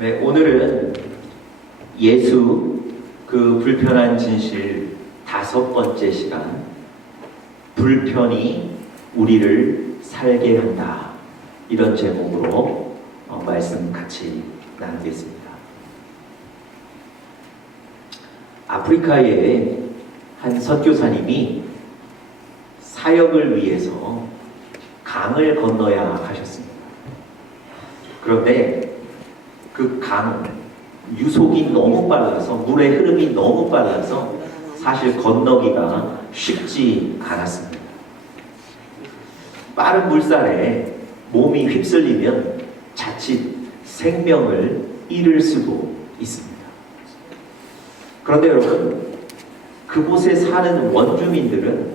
네, 오늘은 예수 그 불편한 진실 5번째 시간, 불편이 우리를 살게 한다, 이런 제목으로 말씀 같이 나누겠습니다. 아프리카의 한 선교사님이 사역을 위해서 강을 건너야 하셨습니다. 그런데 그 강, 유속이 너무 빨라서, 물의 흐름이 너무 빨라서 사실 건너기가 쉽지 않았습니다. 빠른 물살에 몸이 휩쓸리면 자칫 생명을 잃을 수도 있습니다. 그런데 여러분, 그곳에 사는 원주민들은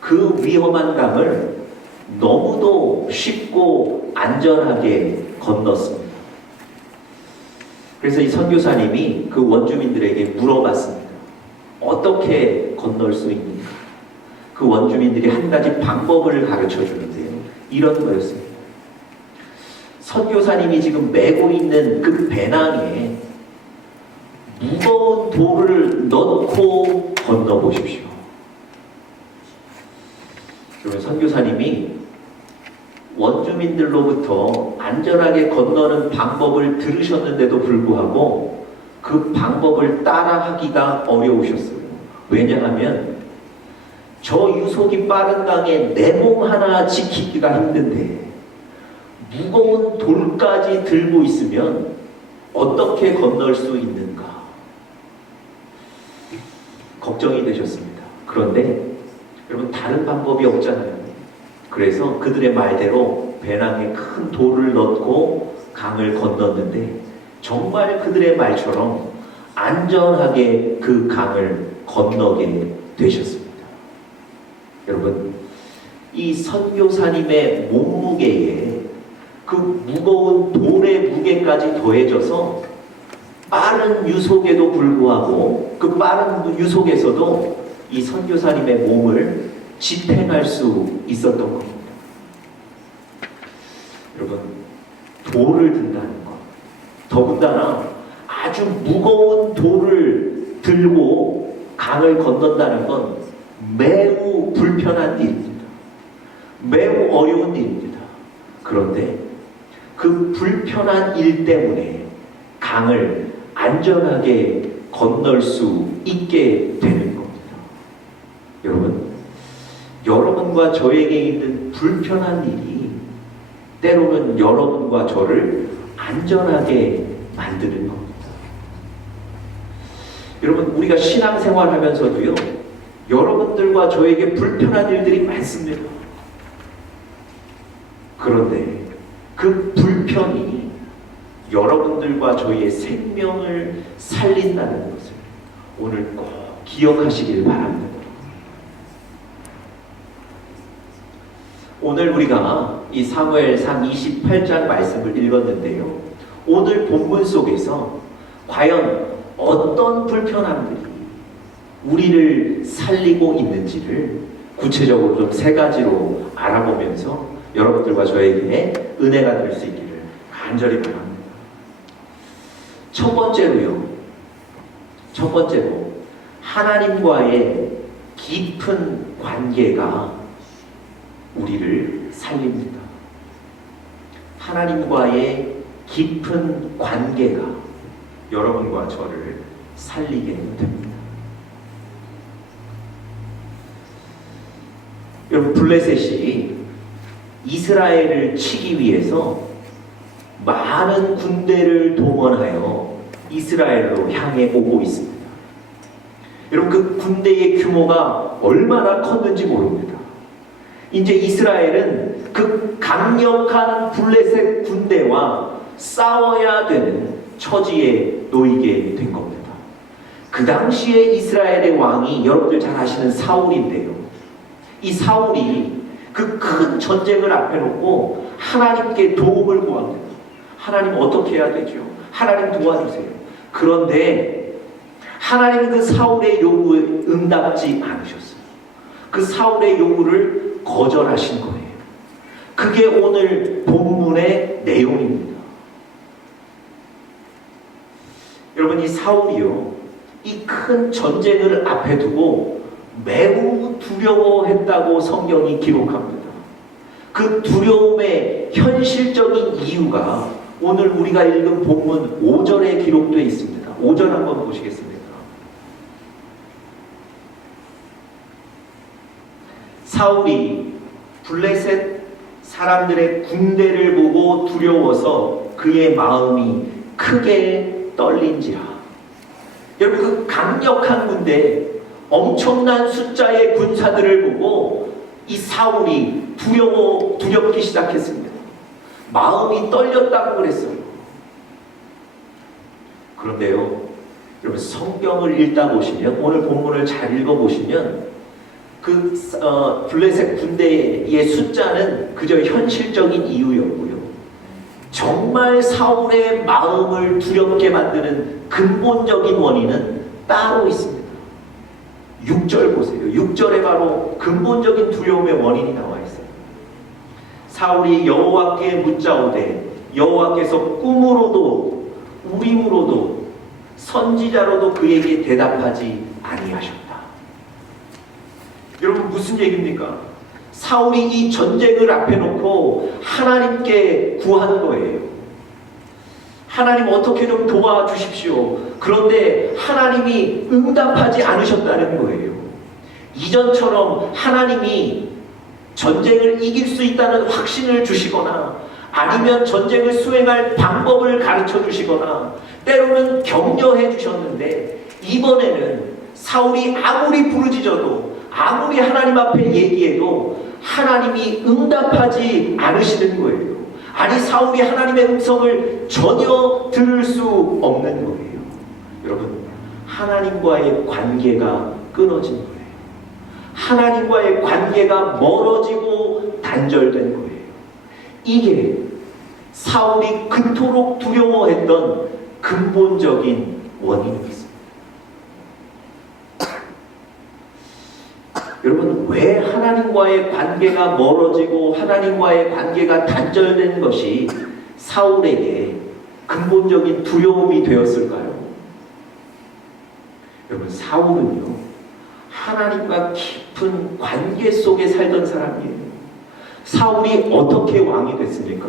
그 위험한 강을 너무도 쉽고 안전하게 건넜습니다. 그래서 이 선교사님이 그 원주민들에게 물어봤습니다. 어떻게 건널 수 있는가? 그 원주민들이 한 가지 방법을 가르쳐 주는데요, 이런 거였습니다. 선교사님이 지금 메고 있는 그 배낭에 무거운 돌을 넣고 건너보십시오. 그러면 선교사님이 원주민들로부터 안전하게 건너는 방법을 들으셨는데도 불구하고 그 방법을 따라하기가 어려우셨어요. 왜냐하면 저 유속이 빠른 강에 내 몸 하나 지키기가 힘든데 무거운 돌까지 들고 있으면 어떻게 건널 수 있는가? 걱정이 되셨습니다. 그런데 여러분, 다른 방법이 없잖아요. 그래서 그들의 말대로 배낭에 큰 돌을 넣고 강을 건넜는데 정말 그들의 말처럼 안전하게 그 강을 건너게 되셨습니다. 여러분, 이 선교사님의 몸무게에 그 무거운 돌의 무게까지 더해져서 빠른 유속에도 불구하고 그 빠른 유속에서도 이 선교사님의 몸을 지탱할 수 있었던 겁니다. 여러분, 돌을 든다는 것, 더군다나 아주 무거운 돌을 들고 강을 건넌다는 건 매우 불편한 일입니다. 매우 어려운 일입니다. 그런데 그 불편한 일 때문에 강을 안전하게 건널 수 있게 되는 겁니다. 여러분, 여러분과 저에게 있는 불편한 일이 때로는 여러분과 저를 안전하게 만드는 겁니다. 여러분, 우리가 신앙생활 하면서도요, 여러분들과 저에게 불편한 일들이 많습니다. 그런데 그 불편이 여러분들과 저희의 생명을 살린다는 것을 오늘 꼭 기억하시길 바랍니다. 오늘 우리가 이 사무엘상 28장 말씀을 읽었는데요, 오늘 본문 속에서 과연 어떤 불편함들이 우리를 살리고 있는지를 구체적으로 좀 3가지로 알아보면서 여러분들과 저에게 은혜가 될 수 있기를 간절히 바랍니다. 첫 번째로 하나님과의 깊은 관계가 우리를 살립니다. 하나님과의 깊은 관계가 여러분과 저를 살리게 됩니다. 여러분, 블레셋이 이스라엘을 치기 위해서 많은 군대를 동원하여 이스라엘로 향해 오고 있습니다. 여러분, 그 군대의 규모가 얼마나 컸는지 모릅니다. 이제 이스라엘은 그 강력한 블레셋 군대와 싸워야 되는 처지에 놓이게 된 겁니다. 그 당시에 이스라엘의 왕이 여러분들 잘 아시는 사울인데요, 이 사울이 그 큰 전쟁을 앞에 놓고 하나님께 도움을 구합니다. 하나님, 어떻게 해야 되죠? 하나님 도와주세요. 그런데 하나님은 그 사울의 요구에 응답지 않으셨어요. 그 사울의 요구를 거절하신 거예요. 그게 오늘 본문의 내용입니다. 여러분, 이 사울이요, 이 큰 전쟁을 앞에 두고 매우 두려워했다고 성경이 기록합니다. 그 두려움의 현실적인 이유가 오늘 우리가 읽은 본문 5절에 기록되어 있습니다. 5절 한번 보시겠습니다. 사울이 블레셋 사람들의 군대를 보고 두려워서 그의 마음이 크게 떨린지라. 여러분, 그 강력한 군대, 엄청난 숫자의 군사들을 보고 이 사울이 두렵기 시작했습니다. 마음이 떨렸다고 그랬어요. 그런데요, 여러분, 성경을 읽다 보시면, 오늘 본문을 잘 읽어보시면 그 블레셋 군대의 숫자는 그저 현실적인 이유였고요, 정말 사울의 마음을 두렵게 만드는 근본적인 원인은 따로 있습니다. 6절 보세요. 6절에 바로 근본적인 두려움의 원인이 나와 있어요. 사울이 여호와께 묻자오되 여호와께서 꿈으로도 우림으로도 선지자로도 그에게 대답하지 아니하셨다. 여러분, 무슨 얘기입니까? 사울이 이 전쟁을 앞에 놓고 하나님께 구하는 거예요. 하나님, 어떻게 좀 도와주십시오. 그런데 하나님이 응답하지 않으셨다는 거예요. 이전처럼 하나님이 전쟁을 이길 수 있다는 확신을 주시거나 아니면 전쟁을 수행할 방법을 가르쳐 주시거나 때로는 격려해 주셨는데, 이번에는 사울이 아무리 부르짖어도 아무리 하나님 앞에 얘기해도 하나님이 응답하지 않으시는 거예요. 아니, 사울이 하나님의 음성을 전혀 들을 수 없는 거예요. 여러분, 하나님과의 관계가 끊어진 거예요. 하나님과의 관계가 멀어지고 단절된 거예요. 이게 사울이 그토록 두려워했던 근본적인 원인입니다. 여러분, 왜 하나님과의 관계가 멀어지고 하나님과의 관계가 단절된 것이 사울에게 근본적인 두려움이 되었을까요? 여러분, 사울은요, 하나님과 깊은 관계 속에 살던 사람이에요. 사울이 어떻게 왕이 됐습니까?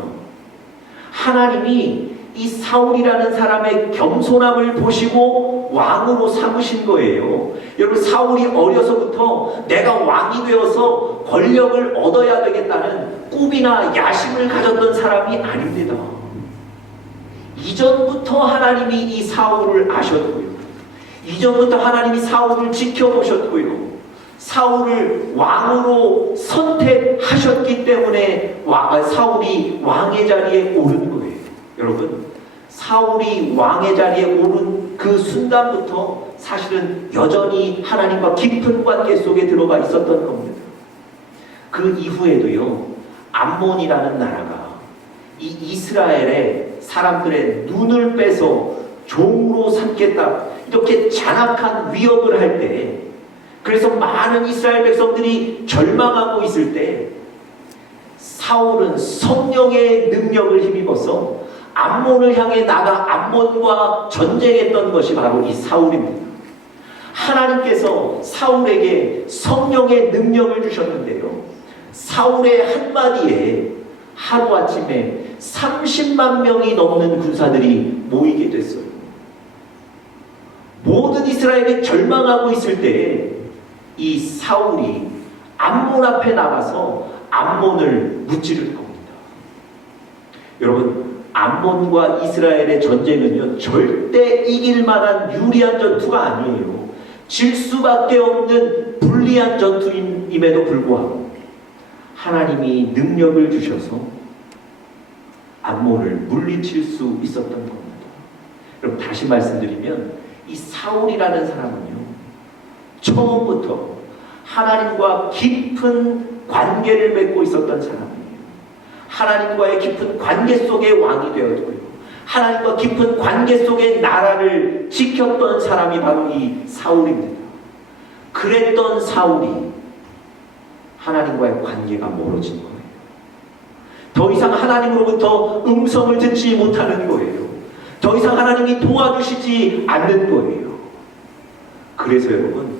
하나님이 이 사울이라는 사람의 겸손함을 보시고 왕으로 삼으신 거예요. 여러분, 사울이 어려서부터 내가 왕이 되어서 권력을 얻어야 되겠다는 꿈이나 야심을 가졌던 사람이 아닙니다. 이전부터 하나님이 이 사울을 아셨고요, 이전부터 하나님이 사울을 지켜보셨고요, 사울을 왕으로 선택하셨기 때문에 사울이 왕의 자리에 오른 거예요. 여러분, 사울이 왕의 자리에 오른 그 순간부터 사실은 여전히 하나님과 깊은 관계 속에 들어가 있었던 겁니다. 그 이후에도요, 암몬이라는 나라가 이 이스라엘의 사람들의 눈을 빼서 종으로 삼겠다, 이렇게 잔악한 위협을 할 때, 그래서 많은 이스라엘 백성들이 절망하고 있을 때 사울은 성령의 능력을 힘입어서 암몬을 향해 나가 암몬과 전쟁했던 것이 바로 이 사울입니다. 하나님께서 사울에게 성령의 능력을 주셨는데요, 사울의 한마디에 하루아침에 30만 명이 넘는 군사들이 모이게 됐어요. 모든 이스라엘이 절망하고 있을 때 이 사울이 암몬 앞에 나가서 암몬을 무찌를 겁니다. 여러분, 암몬과 이스라엘의 전쟁은요, 절대 이길 만한 유리한 전투가 아니에요. 질 수밖에 없는 불리한 전투임에도 불구하고 하나님이 능력을 주셔서 암몬을 물리칠 수 있었던 겁니다. 여러분, 다시 말씀드리면 이 사울이라는 사람은요, 처음부터 하나님과 깊은 관계를 맺고 있었던 사람이에요. 하나님과의 깊은 관계 속에 왕이 되었고요, 하나님과 깊은 관계 속에 나라를 지켰던 사람이 바로 이 사울입니다. 그랬던 사울이 하나님과의 관계가 멀어진 거예요. 더 이상 하나님으로부터 음성을 듣지 못하는 거예요. 더 이상 하나님이 도와주시지 않는 거예요. 그래서 여러분,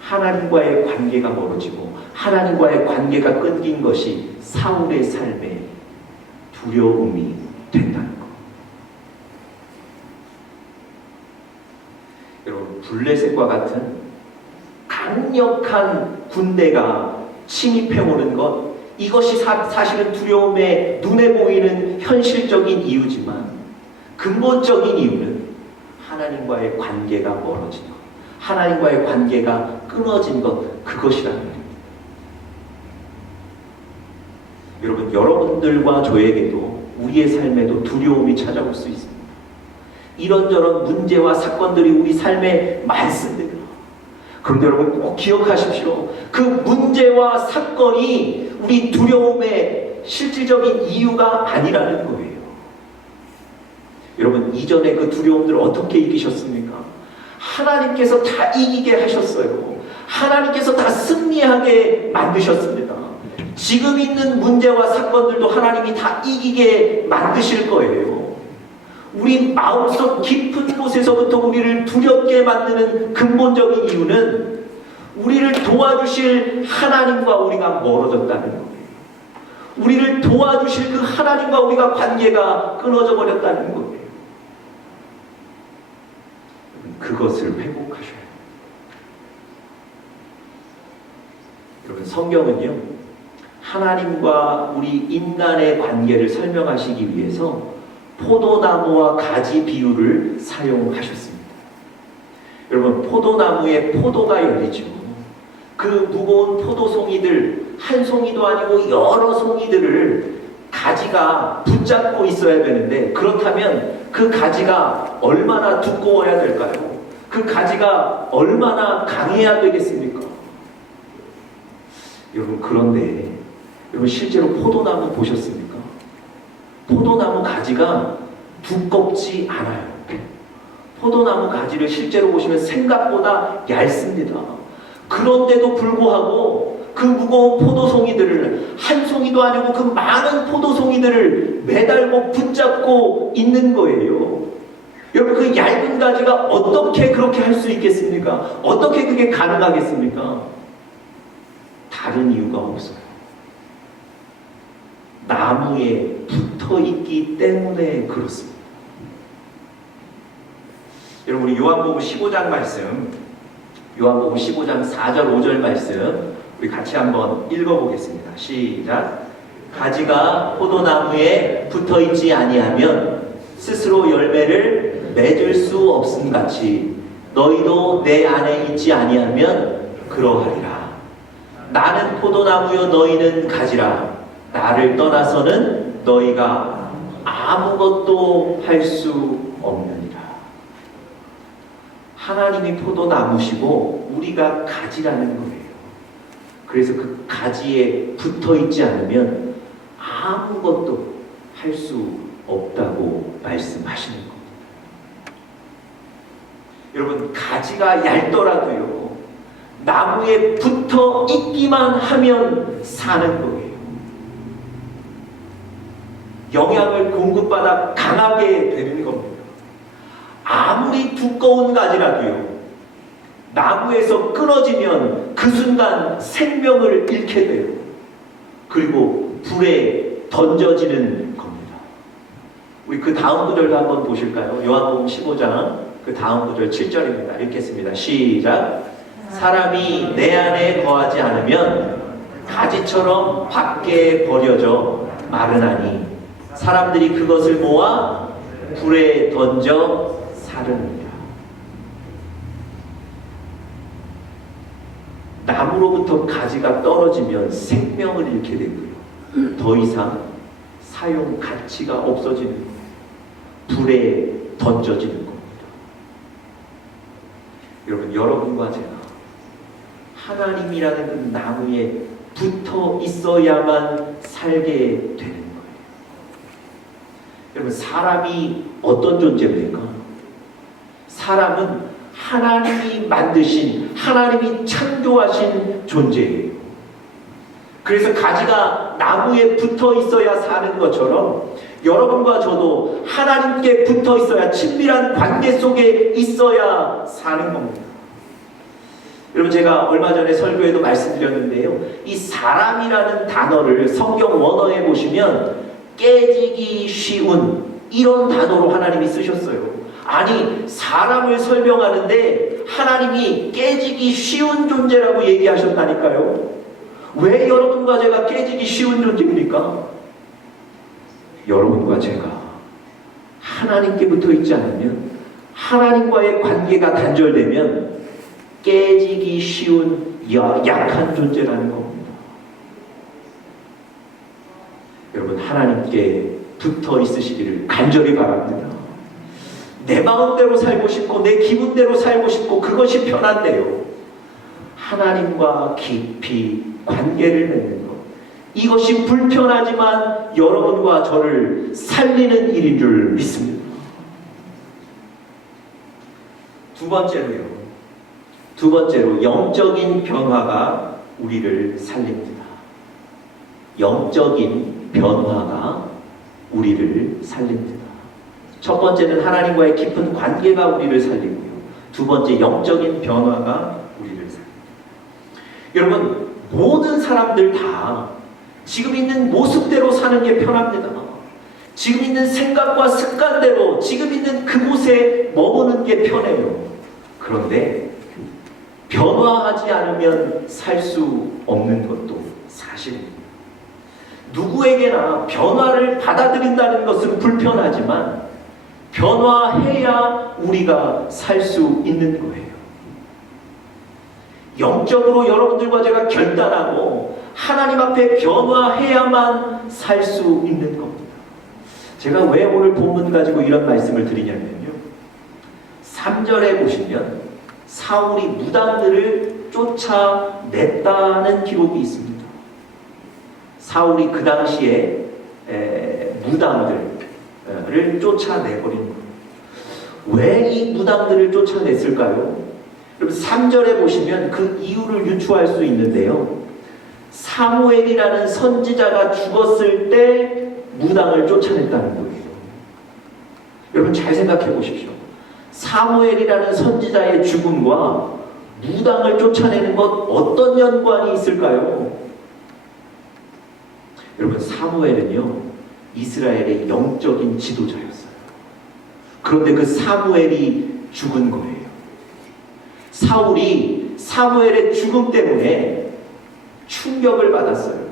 하나님과의 관계가 멀어지고 하나님과의 관계가 끊긴 것이 사울의 삶에 두려움이 된다는 것. 여러분, 블레셋과 같은 강력한 군대가 침입해오는 것, 이것이 사실은 두려움의 눈에 보이는 현실적인 이유지만 근본적인 이유는 하나님과의 관계가 멀어진 것, 하나님과의 관계가 끊어진 것, 그것이라는 겁니다. 여러분, 여러분들과 저에게도 우리의 삶에도 두려움이 찾아올 수 있습니다. 이런저런 문제와 사건들이 우리 삶에 많습니다. 그런데 여러분 꼭 기억하십시오. 그 문제와 사건이 우리 두려움의 실질적인 이유가 아니라는 거예요. 여러분, 이전에 그 두려움들을 어떻게 이기셨습니까? 하나님께서 다 이기게 하셨어요. 하나님께서 다 승리하게 만드셨습니다. 지금 있는 문제와 사건들도 하나님이 다 이기게 만드실 거예요. 우리 마음속 깊은 곳에서부터 우리를 두렵게 만드는 근본적인 이유는 우리를 도와주실 하나님과 우리가 멀어졌다는 거예요. 우리를 도와주실 그 하나님과 우리가 관계가 끊어져 버렸다는 거예요. 그것을 회복하셔야 해요. 여러분, 성경은요, 하나님과 우리 인간의 관계를 설명하시기 위해서 포도나무와 가지 비유를 사용하셨습니다. 여러분, 포도나무에 포도가 열리죠. 그 무거운 포도송이들, 한 송이도 아니고 여러 송이들을 가지가 붙잡고 있어야 되는데, 그렇다면 그 가지가 얼마나 두꺼워야 될까요? 그 가지가 얼마나 강해야 되겠습니까? 여러분, 그런데 여러분, 실제로 포도나무 보셨습니까? 포도나무 가지가 두껍지 않아요. 포도나무 가지를 실제로 보시면 생각보다 얇습니다. 그런데도 불구하고 그 무거운 포도송이들을, 한 송이도 아니고 그 많은 포도송이들을 매달고 붙잡고 있는 거예요. 여러분, 그 얇은 가지가 어떻게 그렇게 할 수 있겠습니까? 어떻게 그게 가능하겠습니까? 다른 이유가 없어요. 나무에 붙어 있기 때문에 그렇습니다. 여러분, 우리 요한복음 15장 말씀, 요한복음 15장 4절 5절 말씀 우리 같이 한번 읽어보겠습니다. 시작. 가지가 포도나무에 붙어 있지 아니하면 스스로 열매를 맺을 수 없음 같이 너희도 내 안에 있지 아니하면 그러하리라. 나는 포도나무요 너희는 가지라. 나를 떠나서는 너희가 아무것도 할 수 없느니라. 하나님이 포도나무시고 우리가 가지라는 거예요. 그래서 그 가지에 붙어 있지 않으면 아무것도 할 수 없다고 말씀하시는 겁니다. 여러분, 가지가 얇더라도요, 나무에 붙어 있기만 하면 사는 거예요. 영양을 공급받아 강하게 되는 겁니다. 아무리 두꺼운 가지라도요, 나무에서 끊어지면 그 순간 생명을 잃게 돼요. 그리고 불에 던져지는 겁니다. 우리 그 다음 구절도 한번 보실까요? 요한복음 15장 그 다음 구절 7절입니다. 읽겠습니다. 시작. 사람이 내 안에 거하지 않으면 가지처럼 밖에 버려져 마르나니 사람들이 그것을 모아 불에 던져 사르느니라. 나무로부터 가지가 떨어지면 생명을 잃게 되고요, 더 이상 사용 가치가 없어지는 거예요. 불에 던져지는 겁니다. 여러분, 여러분과 제가 하나님이라는 그 나무에 붙어 있어야만 살게 되는 거예요. 여러분, 사람이 어떤 존재입니까? 사람은 하나님이 만드신, 하나님이 창조하신 존재예요. 그래서 가지가 나무에 붙어 있어야 사는 것처럼 여러분과 저도 하나님께 붙어 있어야, 친밀한 관계 속에 있어야 사는 겁니다. 여러분, 제가 얼마 전에 설교에도 말씀드렸는데요, 이 사람이라는 단어를 성경 원어에 보시면 깨지기 쉬운, 이런 단어로 하나님이 쓰셨어요. 아니, 사람을 설명하는데 하나님이 깨지기 쉬운 존재라고 얘기하셨다니까요. 왜 여러분과 제가 깨지기 쉬운 존재입니까? 여러분과 제가 하나님께 붙어 있지 않으면, 하나님과의 관계가 단절되면 깨지기 쉬운 약한 존재라는 겁니다. 여러분, 하나님께 붙어 있으시기를 간절히 바랍니다. 내 마음대로 살고 싶고 내 기분대로 살고 싶고 그것이 편한데요, 하나님과 깊이 관계를 맺는 것, 이것이 불편하지만 여러분과 저를 살리는 일인 줄 믿습니다. 두 번째로 영적인 변화가 우리를 살립니다. 영적인 변화가 우리를 살립니다. 첫 번째는 하나님과의 깊은 관계가 우리를 살리고요, 두 번째 영적인 변화가 우리를 살립니다. 여러분, 모든 사람들 다 지금 있는 모습대로 사는 게 편합니다. 지금 있는 생각과 습관대로 지금 있는 그곳에 머무는 게 편해요. 그런데 변화하지 않으면 살 수 없는 것도 사실입니다. 누구에게나 변화를 받아들인다는 것은 불편하지만 변화해야 우리가 살 수 있는 거예요. 영적으로 여러분들과 제가 결단하고 하나님 앞에 변화해야만 살 수 있는 겁니다. 제가 왜 오늘 본문 가지고 이런 말씀을 드리냐면요, 3절에 보시면 사울이 무당들을 쫓아냈다는 기록이 있습니다. 사울이 그 당시에 무당들을 쫓아내버린 거예요. 왜 이 무당들을 쫓아냈을까요? 여러분, 3절에 보시면 그 이유를 유추할 수 있는데요, 사무엘이라는 선지자가 죽었을 때 무당을 쫓아냈다는 거예요. 여러분, 잘 생각해 보십시오. 사무엘이라는 선지자의 죽음과 무당을 쫓아내는 것, 어떤 연관이 있을까요? 여러분, 사무엘은요, 이스라엘의 영적인 지도자였어요. 그런데 그 사무엘이 죽은 거예요. 사울이 사무엘의 죽음 때문에 충격을 받았어요.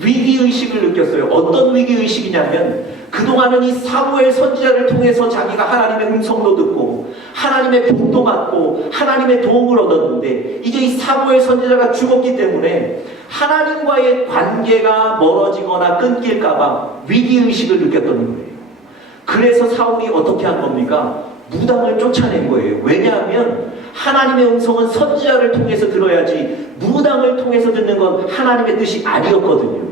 위기의식을 느꼈어요. 어떤 위기의식이냐면, 그동안은 이 사무엘 선지자를 통해서 자기가 하나님의 음성도 듣고 하나님의 복도 받고 하나님의 도움을 얻었는데, 이제 이 사무엘 선지자가 죽었기 때문에 하나님과의 관계가 멀어지거나 끊길까봐 위기의식을 느꼈던 거예요. 그래서 사울이 어떻게 한 겁니까? 무당을 쫓아낸 거예요. 왜냐하면 하나님의 음성은 선지자를 통해서 들어야지 무당을 통해서 듣는 건 하나님의 뜻이 아니었거든요.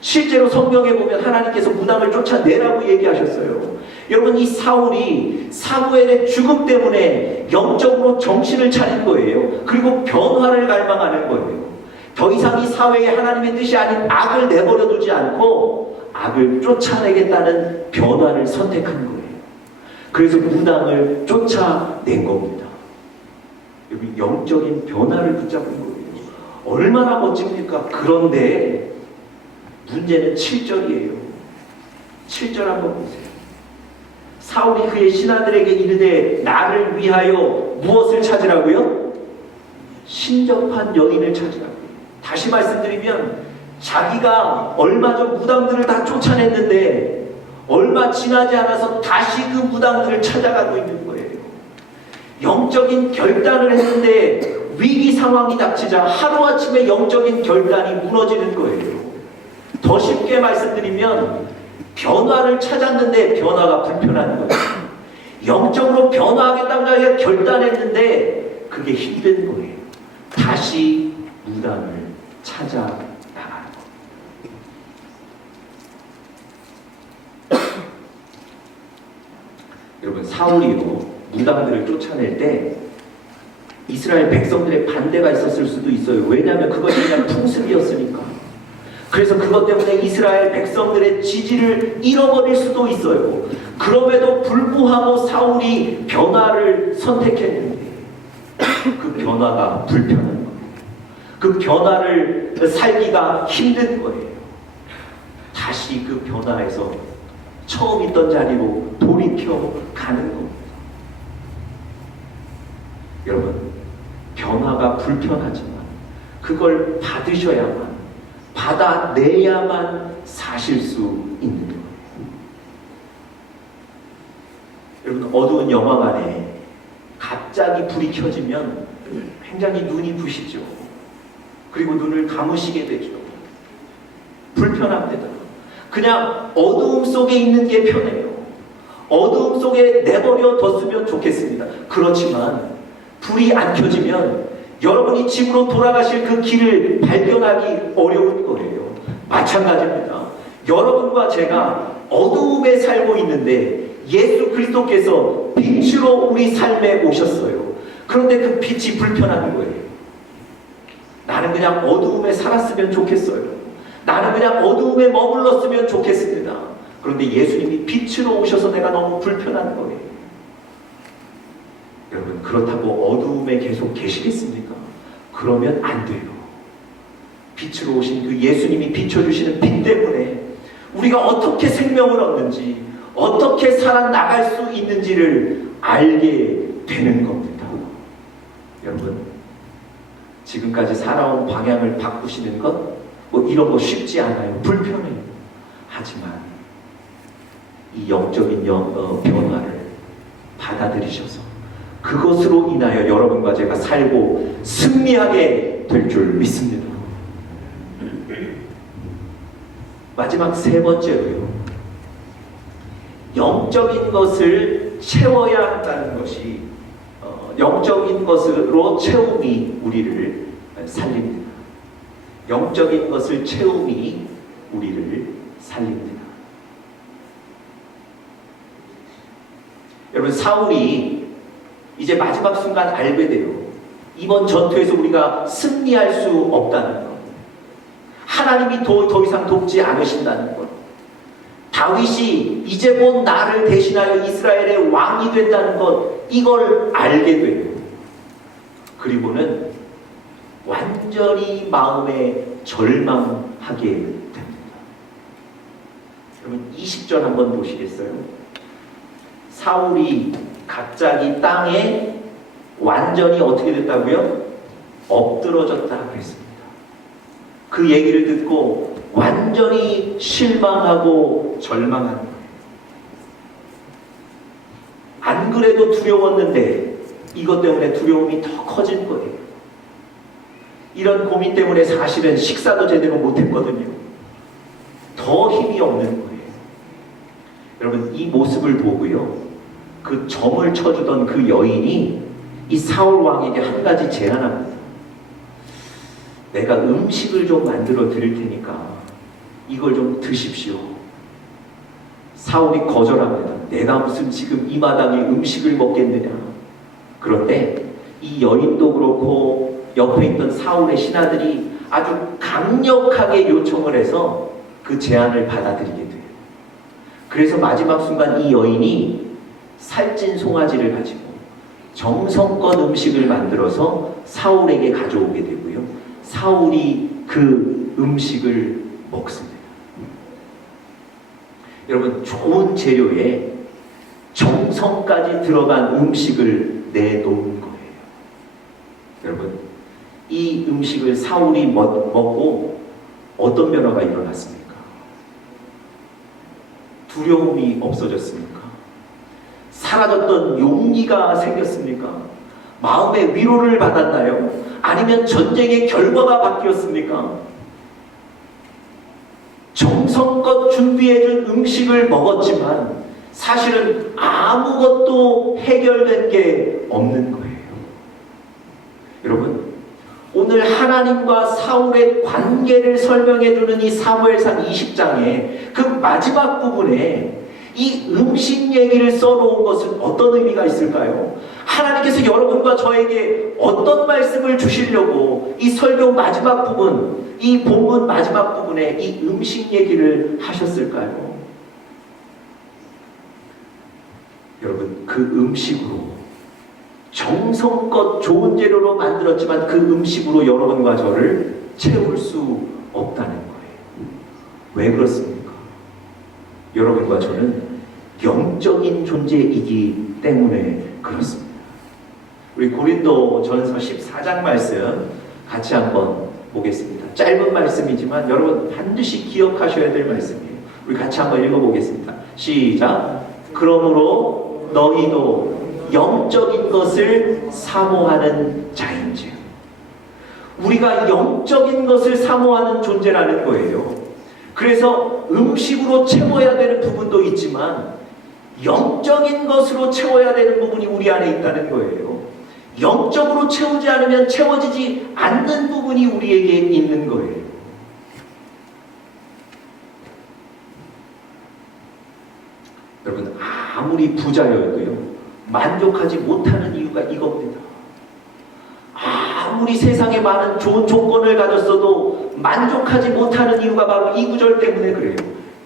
실제로 성경에 보면 하나님께서 무당을 쫓아내라고 얘기하셨어요. 여러분, 이 사울이 사무엘의 죽음 때문에 영적으로 정신을 차린 거예요. 그리고 변화를 갈망하는 거예요. 더 이상 이 사회에 하나님의 뜻이 아닌 악을 내버려 두지 않고 악을 쫓아내겠다는 변화를 선택한 거예요. 그래서 무당을 쫓아낸 겁니다. 여기 영적인 변화를 붙잡은 거예요. 얼마나 멋집니까? 그런데 문제는 7절이에요. 7절 한번 보세요. 사울이 그의 신하들에게 이르되 나를 위하여 무엇을 찾으라고요? 신접한 여인을 찾으라고요. 다시 말씀드리면, 자기가 얼마 전 무당들을 다 쫓아냈는데 얼마 지나지 않아서 다시 그 무당들을 찾아가고 있는 거예요. 영적인 결단을 했는데 위기 상황이 닥치자 하루아침에 영적인 결단이 무너지는 거예요. 더 쉽게 말씀드리면, 변화를 찾았는데 변화가 불편한 거예요. 영적으로 변화하겠다고 자기가 결단했는데 그게 힘든 거예요. 다시 무당을 찾아 나가는 거예요. 여러분, 사울이요, 무당들을 쫓아낼 때 이스라엘 백성들의 반대가 있었을 수도 있어요. 왜냐하면 그것이 그냥 풍습이었으니까. 그래서 그것 때문에 이스라엘 백성들의 지지를 잃어버릴 수도 있어요. 그럼에도 불구하고 사울이 변화를 선택했는데 그 변화가 불편한 거예요. 그 변화를 살기가 힘든 거예요. 다시 그 변화에서 처음 있던 자리로 돌이켜 가는 겁니다. 여러분, 변화가 불편하지만 그걸 받으셔야만, 받아내야만 사실 수 있는 거예요. 여러분, 어두운 영화 안에 갑자기 불이 켜지면 굉장히 눈이 부시죠. 그리고 눈을 감으시게 되죠. 불편합니다. 그냥 어두움 속에 있는 게 편해요. 어두움 속에 내버려 뒀으면 좋겠습니다. 그렇지만 불이 안 켜지면 여러분이 집으로 돌아가실 그 길을 발견하기 어려운 거예요. 마찬가지입니다. 여러분과 제가 어두움에 살고 있는데 예수 그리스도께서 빛으로 우리 삶에 오셨어요. 그런데 그 빛이 불편한 거예요. 나는 그냥 어두움에 살았으면 좋겠어요. 나는 그냥 어두움에 머물렀으면 좋겠습니다. 그런데 예수님이 빛으로 오셔서 내가 너무 불편한 거예요. 여러분, 그렇다고 어두움에 계속 계시겠습니까? 그러면 안 돼요. 빛으로 오신 그 예수님이 비춰주시는 빛 때문에 우리가 어떻게 생명을 얻는지, 어떻게 살아나갈 수 있는지를 알게 되는 겁니다. 여러분, 지금까지 살아온 방향을 바꾸시는 것, 이런 거 쉽지 않아요. 불편해요. 하지만 이 영적인 변화를 받아들이셔서 그것으로 인하여 여러분과 제가 살고 승리하게 될 줄 믿습니다. 마지막 세 번째로요. 영적인 것을 채워야 한다는 것이 영적인 것으로 채움이 우리를 살립니다. 영적인 것을 채움이 우리를 살립니다. 여러분, 사울이 이제 마지막 순간 알게 돼요. 이번 전투에서 우리가 승리할 수 없다는 것. 하나님이 더 이상 돕지 않으신다는 것. 다윗이 이제 곧 나를 대신하여 이스라엘의 왕이 된다는 것, 이걸 알게 돼요. 그리고는 완전히 마음에 절망하게 됩니다. 여러분, 20절 한번 보시겠어요? 사울이 갑자기 땅에 완전히 어떻게 됐다고요? 엎드러졌다 그랬습니다. 그 얘기를 듣고 완전히 실망하고 절망한 거예요. 안 그래도 두려웠는데 이것 때문에 두려움이 더 커진 거예요. 이런 고민 때문에 사실은 식사도 제대로 못했거든요. 더 힘이 없는 거예요. 여러분, 이 모습을 보고요, 그 점을 쳐주던 그 여인이 이 사울 왕에게 한 가지 제안합니다. 내가 음식을 좀 만들어 드릴 테니까 이걸 좀 드십시오. 사울이 거절합니다. 내가 무슨 지금 이 마당에 음식을 먹겠느냐. 그런데 이 여인도 그렇고 옆에 있던 사울의 신하들이 아주 강력하게 요청을 해서 그 제안을 받아들이게 돼요. 그래서 마지막 순간 이 여인이 살찐 송아지를 가지고 정성껏 음식을 만들어서 사울에게 가져오게 되고요. 사울이 그 음식을 먹습니다. 여러분, 좋은 재료에 정성까지 들어간 음식을 내놓은 거예요. 여러분, 이 음식을 사울이 먹고 어떤 변화가 일어났습니까? 두려움이 없어졌습니까? 사라졌던 용기가 생겼습니까? 마음의 위로를 받았나요? 아니면 전쟁의 결과가 바뀌었습니까? 정성껏 준비해준 음식을 먹었지만 사실은 아무것도 해결된 게 없는 거예요. 여러분, 오늘 하나님과 사울의 관계를 설명해주는 이 사무엘상 20장의 그 마지막 부분에 이 음식 얘기를 써놓은 것은 어떤 의미가 있을까요? 하나님께서 여러분과 저에게 어떤 말씀을 주시려고 이 설교 마지막 부분, 이 본문 마지막 부분에 이 음식 얘기를 하셨을까요? 여러분, 그 음식으로 정성껏 좋은 재료로 만들었지만 그 음식으로 여러분과 저를 채울 수 없다는 거예요. 왜 그렇습니까? 여러분과 저는 영적인 존재이기 때문에 그렇습니다. 우리 고린도 전서 14장 말씀 같이 한번 보겠습니다. 짧은 말씀이지만 여러분 반드시 기억하셔야 될 말씀이에요. 우리 같이 한번 읽어보겠습니다. 시작. 그러므로 너희도 영적인 것을 사모하는 자인즉. 우리가 영적인 것을 사모하는 존재라는 거예요. 그래서 음식으로 채워야 되는 부분도 있지만 영적인 것으로 채워야 되는 부분이 우리 안에 있다는 거예요. 영적으로 채우지 않으면 채워지지 않는 부분이 우리에게 있는 거예요. 여러분, 아무리 부자여도요 만족하지 못하는 이유가 이겁니다. 아무리 세상에 많은 좋은 조건을 가졌어도 만족하지 못하는 이유가 바로 이 구절 때문에 그래요.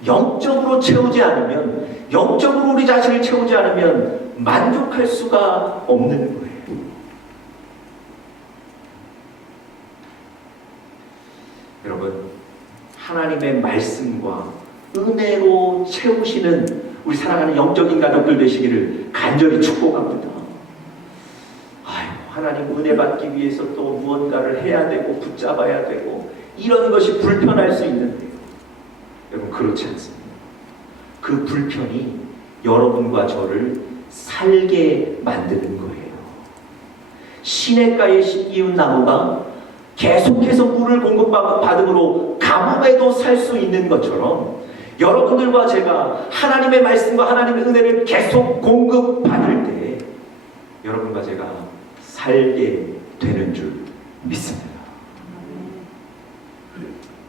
영적으로 채우지 않으면, 영적으로 우리 자신을 채우지 않으면 만족할 수가 없는 거예요. 여러분, 하나님의 말씀과 은혜로 채우시는 우리 사랑하는 영적인 가족들 되시기를 간절히 축복합니다. 하나님 은혜 받기 위해서 또 무언가를 해야 되고 붙잡아야 되고 이런 것이 불편할 수 있는데요. 여러분, 그렇지 않습니다. 그 불편이 여러분과 저를 살게 만드는 거예요. 시냇가에 심기운 나무가 계속해서 물을 공급받음으로 가뭄에도 살 수 있는 것처럼 여러분들과 제가 하나님의 말씀과 하나님의 은혜를 계속 공급받을 때 여러분과 제가 살게 되는 줄 믿습니다.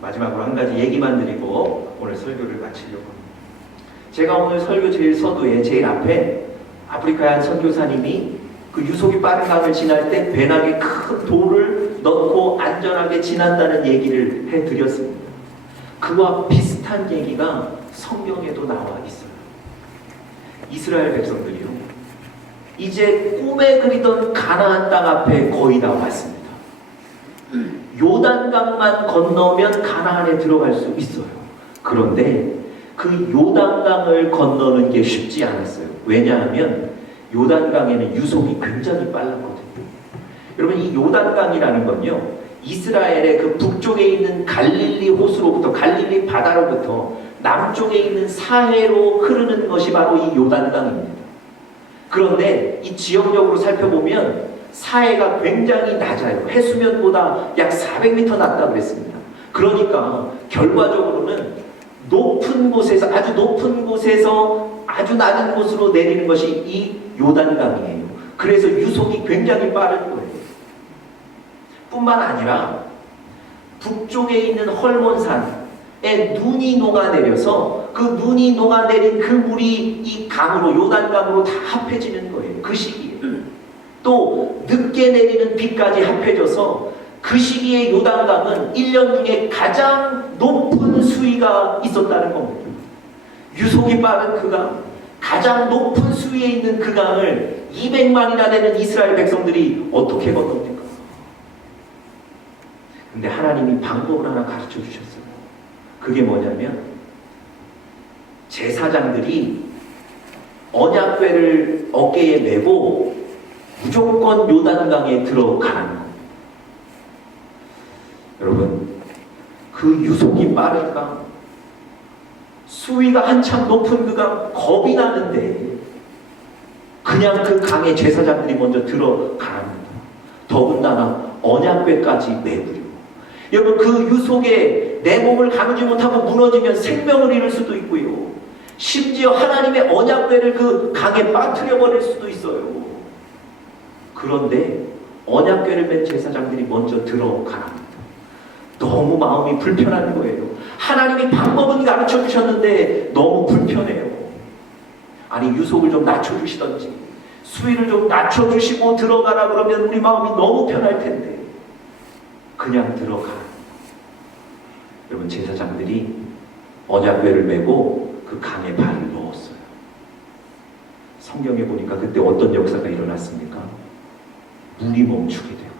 마지막으로 한 가지 얘기만 드리고 오늘 설교를 마치려고 합니다. 제가 오늘 설교 제일 서두에 제일 앞에 아프리카의 한 선교사님이 그 유속이 빠른 강을 지날 때 배낭에 큰 돌을 넣고 안전하게 지난다는 얘기를 해드렸습니다. 그와 비슷한 얘기가 성경에도 나와 있어요. 이스라엘 백성들이요, 이제 꿈에 그리던 가나안 땅 앞에 거의 다 왔습니다. 요단강만 건너면 가나안에 들어갈 수 있어요. 그런데 그 요단강을 건너는 게 쉽지 않았어요. 왜냐하면 요단강에는 유속이 굉장히 빨랐거든요. 여러분, 이 요단강이라는 건요, 이스라엘의 그 북쪽에 있는 갈릴리 호수로부터, 갈릴리 바다로부터 남쪽에 있는 사해로 흐르는 것이 바로 이 요단강입니다. 그런데 이 지역적으로 살펴보면 사해가 굉장히 낮아요. 해수면보다 약 400m 낮다 그랬습니다. 그러니까 결과적으로는 높은 곳에서, 아주 높은 곳에서 아주 낮은 곳으로 내리는 것이 이 요단강이에요. 그래서 유속이 굉장히 빠른 거예요. 뿐만 아니라 북쪽에 있는 헐몬산에 눈이 녹아내려서 그 눈이 녹아내린 그 물이 이 강으로, 요단강으로 다 합해지는 거예요. 그 시기에. 또 늦게 내리는 비까지 합해져서 그 시기에 요단강은 1년 중에 가장 높은 수위가 있었다는 겁니다. 유속이 빠른 그 강, 가장 높은 수위에 있는 그 강을 200만이나 되는 이스라엘 백성들이 어떻게 건넙니까? 근데 하나님이 방법을 하나 가르쳐 주셨어요. 그게 뭐냐면 제사장들이 언약궤를 어깨에 메고 무조건 요단강에 들어가는 겁니다. 여러분, 그 유속이 빠른 강, 수위가 한참 높은 그 강, 겁이 나는데 그냥 그 강에 제사장들이 먼저 들어갑니다. 더군다나 언약궤까지 메고요. 여러분, 그 유속에 내 몸을 가누지 못하고 무너지면 생명을 잃을 수도 있고요. 심지어 하나님의 언약궤를 그 강에 빠뜨려 버릴 수도 있어요. 그런데 언약궤를 맨 제사장들이 먼저 들어갑니다. 너무 마음이 불편한 거예요. 하나님이 방법은 가르쳐 주셨는데 너무 불편해요. 아니 유속을 좀 낮춰주시던지 수위를 좀 낮춰주시고 들어가라 그러면 우리 마음이 너무 편할 텐데 그냥 들어가. 여러분 제사장들이 언약궤를 메고 그 강에 발을 넣었어요. 성경에 보니까 그때 어떤 역사가 일어났습니까? 물이 멈추게 되고요.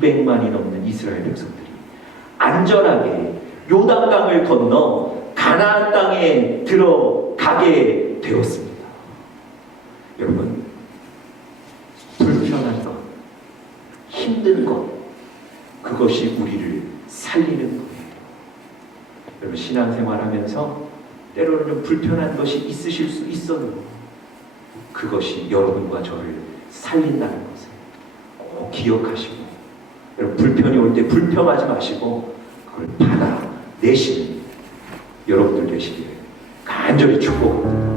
200만이 넘는 이스라엘 백성들이 안전하게 요단강을 건너 가나안 땅에 들어가게 되었습니다. 여러분, 불편한 것, 힘든 것, 그것이 우리를 살리는 거예요. 여러분, 신앙생활하면서 때로는 좀 불편한 것이 있으실 수 있어도 그것이 여러분과 저를 살린다는 것을 꼭 기억하시고, 여러분 불편이 올 때 불평하지 마시고 그걸 받아내시는 여러분들 되시기를 간절히 축복합니다.